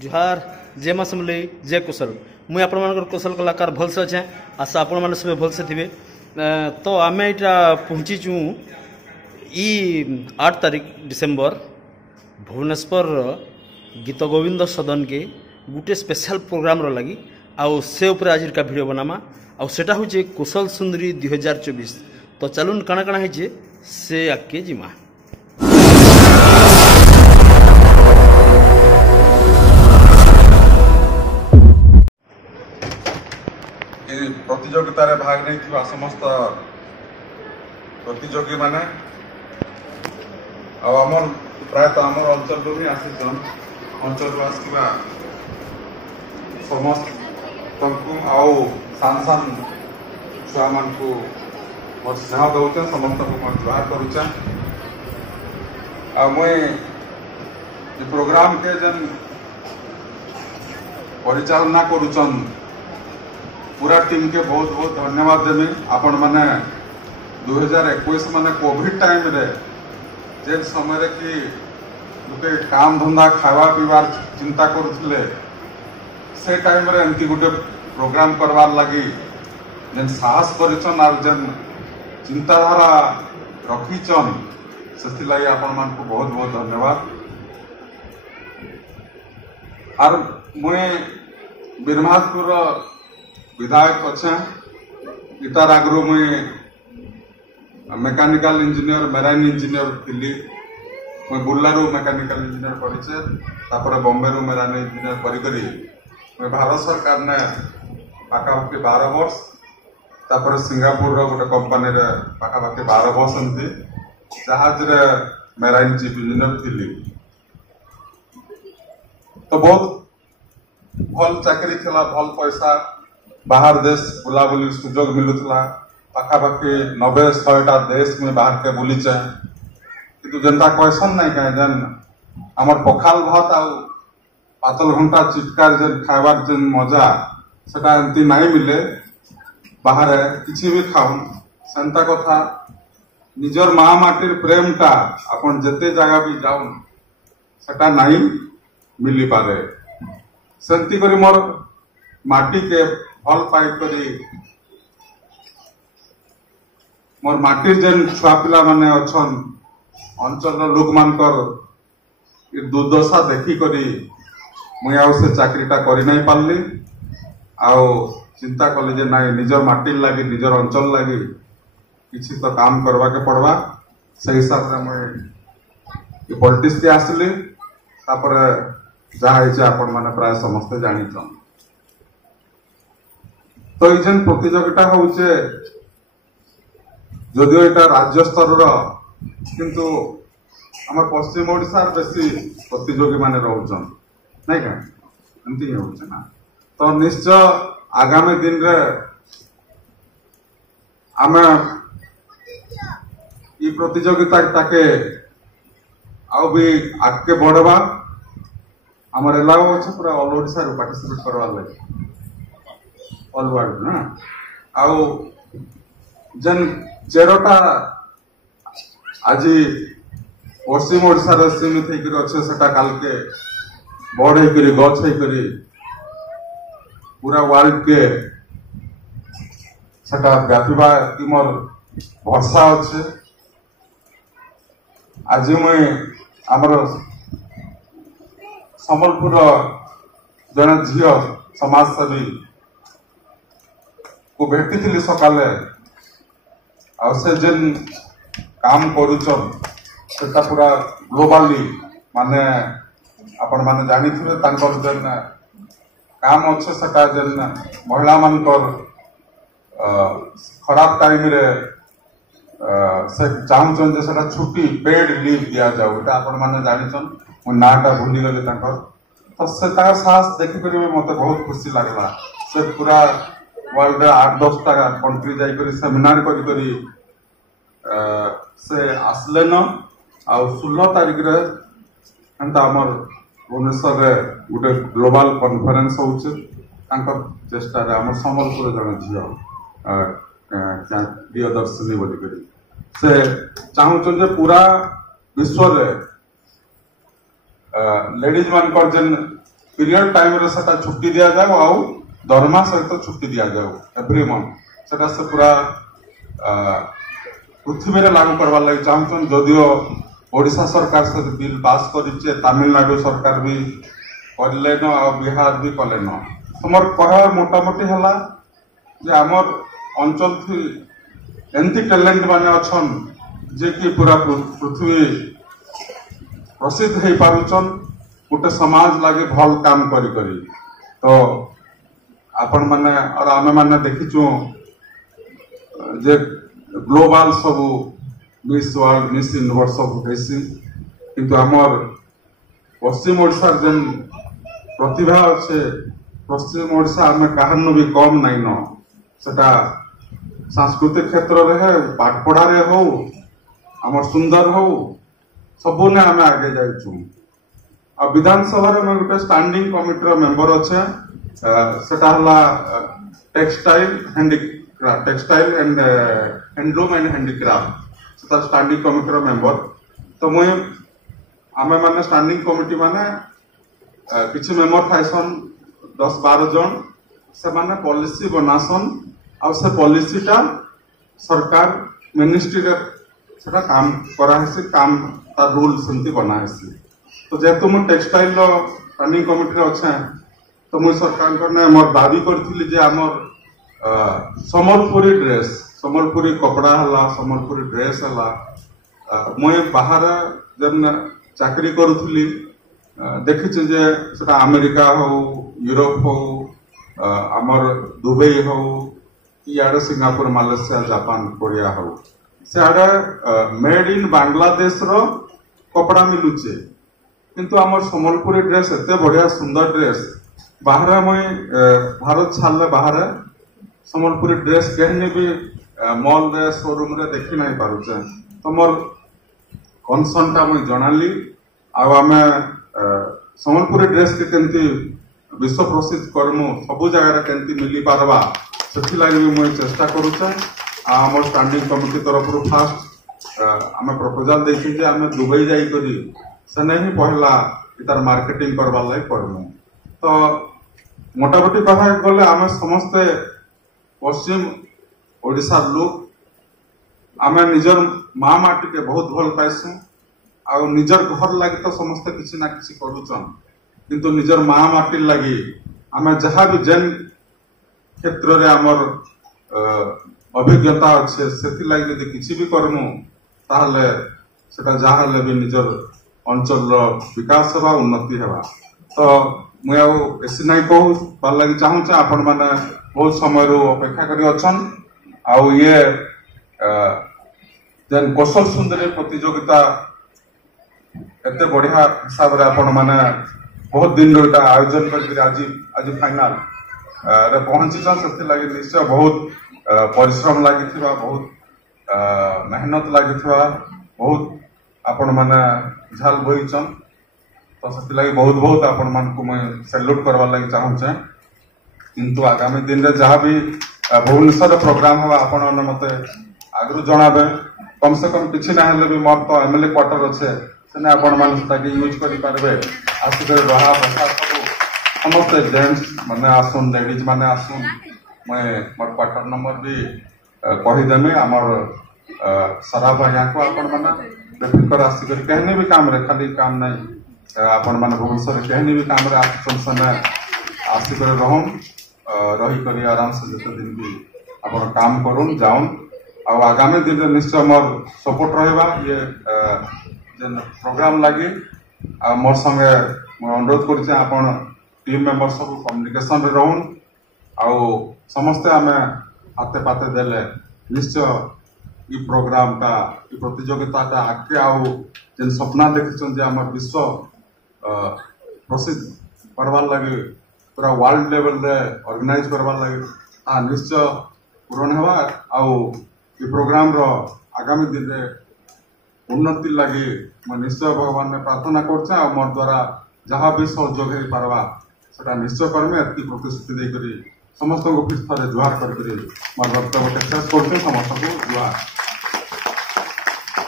जुहार जय माँ समले जय कुशल मुई आपण मान कुशल कलाकार भलसे अच्छे आशा आपण मैंने सब भलसे थे। तो आम यहाँ पहुँचीचु ई 8 तारीख डिसेम्बर भुवनेश्वर गीत गोविंद सदन के गोटे स्पेशल प्रोग्राम लगी आउ से उपरे आज का वीडियो बनामा आउ सेटा होचे कुशल सुंदरी 2024। तो चलून काना काना है से आगे जिमा। प्रतियोगितार भाग नहीं समस्त प्रतियोगी माने आमर प्रायतः आम अंचल ही आसीचन अंचल आसवा समस्त आउ सान सान छुआ मान को मोर स्नेह दौचे समस्त को जुहार करुचे। मुई प्रोग्राम के जन परिचालना करुचन पूरा टीम के बहुत बहुत धन्यवाद देवी। आपण माने 2021 माने कोविड टाइम रे जे समय कि गोटे काम धंदा खावा पीवार चिंता करुले से टाइम रे एमती गोटे प्रोग्राम करवार लगी जेन साहस करिचन और जेन चिंताधारा रखीचन से लगी आपण मान को बहुत बहुत धन्यवाद। और मुई बिरमादपुर विधायक अच्छे इतार आगु मुई मेकानिकल इंजीनियर मेराइन इंजीनियर थी मुई बुर्लारू मेकानिकल इंजीनियर पढ़ी बॉम्बे रू मेराइन इंजीनियर करी मुई भारत सरकार ने पाखापाखि 12 वर्ष तापर सिंगापुर रो गोटे कंपनी रे पाखापाखि 12 वर्ष एमती जहाज रे मेराइन चीफ इंजीनियर थी। तो बहुत भल चाकरी थिला भल पैसा बाहर देश बुलाबुली सुजोग मिलूला पाखापाखि 90-100टा देश में बाहर के बुलीचे कि जनता कहसन नहीं कहे जेन आमर पखाल भात आ पातल घंटा चिटकार जेन खाइबार जेन मजा सेटा एमती नहीं मिले बाहर किसी भी खाऊन सेंता कथा निजर माँ माटिर प्रेमटा अपन जेते जगह भी जाऊन सेटा नहीं मिली पारे सेंती करी मोर माटी के भल पाई करी मोर माटिर जेन छुआ पिला माने अच्छन अंचल लोक मानकर दुर्दशा देखी करी मुई आउ से चाकरीटा करी नहीं पारली आउ चिंता कली जे नाई निजर माटिर लगी निजर अंचल लगी किसी तो काम करवा के पड़वा से हिसाब से मुई पॉलिटिक्स के आसली तापर जहाँ आपण माने प्राय समस्ते जानिछन। तो ये प्रतियोगिता होचे जदिव यहाँ राज्य स्तर किंतु आम पश्चिम ओडिशा बेसी प्रतियोगी माने रोचन नहीं क्या एमती होचे ना। तो निश्चय आगामी दिन रे आम ये प्रतियोगिता ताके आउ भी आगे बढ़वा आमर एलाव अच्छे पूरा ऑल ओडिशा रू पार्टिसिपेट करवार लगे ऑल वर्ल्ड ना आउ जन चेरटा आज पश्चिम ओडिशा रे सीमित होकर अच्छे सेटा काल के बड़ होकर गछ होकर पूरा वर्ल्ड के सेटा व्यापीबा कि मोर भरसा अच्छे। आज मुई आमर संबलपुर जड़े झील समाजसेवी को भेटी थी सकाले से जेन काम करुचन सेटा पूरा ग्लोबाली माने आपण माने जानी थे तांकर जेन काम अच्छे सेटा जेन महिला मानकर खराब टाइम रे से चाहूचन जे सेटा छुट्टी पेड लीव दिया जाऊ एटा आपण माने जानिचन मो नाटा भूली गले तांकर। तो से तार साहस देखि करी मते बहुत खुशी लागला। से पूरा वर्ल्ड 8-10टा कंट्री जाई करी सेमिनार करी करी से आसले न आ 16 तारीख रे एंता हमर भुवनेश्वर रे गोटे ग्लोबल कॉन्फ्रेंस होउछ तांकर चेष्टा रे हमर संबलपुर जने झियो प्रियदर्शनी बोली करी से चाहूचन जे पूरा विश्व रे लेडीज मान जेन पीरियड टाइम रे सेटा छुट्टी दिया जाए आउ दरमा सहित छुट्टी दिया जाए एवरी मंथ सेटा से पूरा पृथ्वी रे लागू करवा लगी चाहछन जदियो ओडिशा सरकार से बिल पास करिचे तमिलनाडु सरकार भी करले न आ बिहार भी कले न हमर कह मोटा मोटी हला जे हमर अंचल थी एंती टैलेंट माने अछन जे कि पूरा पृथ्वी प्रसिद्ध हो पारुचन गोटे समाज लगे भल काम करी करी तो आपण माने और आमे माने देखिचु जे ग्लोबल सब मिस वर्ल्ड मिस यूनिवर्स सब हेसी किंतु हमर पश्चिम ओडिशा जेन प्रतिभा अच्छे पश्चिम ओडिशा आमे काहन भी कम नहीं न सेटा सांस्कृतिक क्षेत्र रे है पाठ पढ़ा रे हो हमर सुंदर हो सबु ने आमे आगे जाइछु आ विधानसभा रे गोटे स्टैंडिंग कमिटी रो मेंबर अच्छे सेटा हला textile and handloom and handicraft सेटा स्टैंडिंग कमिटी रो मेंबर तो मुई आमे माने स्टैंडिंग कमिटी माने किछि मेंबर थाइसन 10-12 जन से माने पॉलिसी बनासन आ से पॉलिसीटा सरकार मिनिस्ट्री रे सेटा काम करा हेसी काम ता रूल सेंती बना हेसी तो जेतु मु टेक्सटाइल रो स्टैंडिंग कमिटी रे अच्छे तो मु सरकार करने मोर दाबी करथिली जे हमर सम्बलपुरी ड्रेस सम्बलपुरी कपड़ा हला सम्बलपुरी ड्रेस हला मुई बाहर जब चाकरी करूथली देखिचे जे सेटा अमेरिका हो यूरोप हो हमर दुबई हो इयाडे सिंगापुर मालयसिया जापान कोरिया हो सियाडे मेड इन बांग्लादेश रो कपड़ा मिलुचे किंतु हमर सम्बलपुरी ड्रेस एते बढ़िया सुंदर ड्रेस बाहर मुई भारत छाड़ले बाहर सम्बलपुरी ड्रेस कहने भी मॉल रे शोरूम रे देखि नहीं पारुचे तो मोर कनसर्न टा मुई जणाली आ आमे सम्बलपुरी ड्रेस के केंती विश्व प्रसिद्ध करमु सब जगह रे केंती मिली पारबा सेथि लागि भी मुई चेष्टा करूचे आ हमर स्टैंडिंग कमिटी तरफ रु फास्ट आमे प्रपोजल देछि जे आमे दुबई जाई करी से नहीं पहला इतार मार्केटिंग करबा लागि करमु तो मोटा मोटी कथा गले आमे समस्त पश्चिम ओडिशा लोग आमे निजर माँ माटी के बहुत भल पाइसु आ निजर घर लगी तो समस्त किसी ना किसी करूचन किंतु निजर माँ माटी लगी आमे जहाँ भी जेन क्षेत्र रे हमर अभिज्ञता अच्छे सेति लगी यदि किसी भी करमु ताहले सेटा जहाँ ले भी निजर अंचल रो विकास हेबा उन्नति हेबा तो मुझे एसी नहीं कहू बार लगी चाहूँ आपण मैंने बहुत समय रू अपेक्षा करी अछन आउ ये जेन कौशल सुंदरी प्रतियोगिता एते बढ़िया हिसाब रे आपण माने बहुत दिन रो इटा आयोजन कर आज फाइनल रे पहुंची छन सेति लागि निश्चय बहुत परिश्रम लागिथिबा बहुत मेहनत लागिथिबा बहुत आपण माने झाल बोइछन तो सेति लागि बहुत बहुत आपण मान को मैं सैल्यूट करवा लागि चाहूँ किंतु आगामी दिन रे जहाँ भी भुवनेश्वर प्रोग्राम हवा आपण मते आगु जणाबे कम से कम किछि ना हेले भी मोर तो एमएलए क्वार्टर अच्छे सेने आपण मान ताकि यूज करि पारबे आसी कर रहा भाषा सब समस्त जेंट्स माने आसुन लेडीज माने आसुन मैं मोर क्वार्टर नंबर भी कहि देमे हमर सारा भाइया को आपण माने बेफिकर आसी कर कहने भी काम रे खाली काम नहीं आपण माने भुवनेश्वर कहने भी काम रे आसुन सने आसी कर रहम रही करी आराम से जते दिन भी आपण काम करूं जाऊं आ आगामी दिन निश्चय मोर सपोर्ट रहबा ये जेन प्रोग्राम लागि आ मोर संगे मैं अनुरोध करछे आपण टीम मेंबर सब कम्युनिकेशन रे रहूं आ समस्त आमे हाथे पाते देले निश्चय ई प्रोग्राम का ई प्रतियोगिता का आके आउ जेन सपना देखछन जे हमर विश्व प्रसिद्ध करवा लागि पूरा वर्ल्ड लेवल रे ऑर्गेनाइज करवा लागि आ निश्चय पूर्ण हेबा आउ ये प्रोग्राम रो आगामी दिन रे उन्नति लगी मैं निश्चय भगवान ने प्रार्थना करछे आ मोर द्वारा जहाँ भी सहयोग हो पारबा सेटा निश्चय करमे एति प्रतिश्रुति दे करी समस्त को फिर थरे जुहार कर करी मोर वक्तव्य शेष करछे समस्त को जुहार।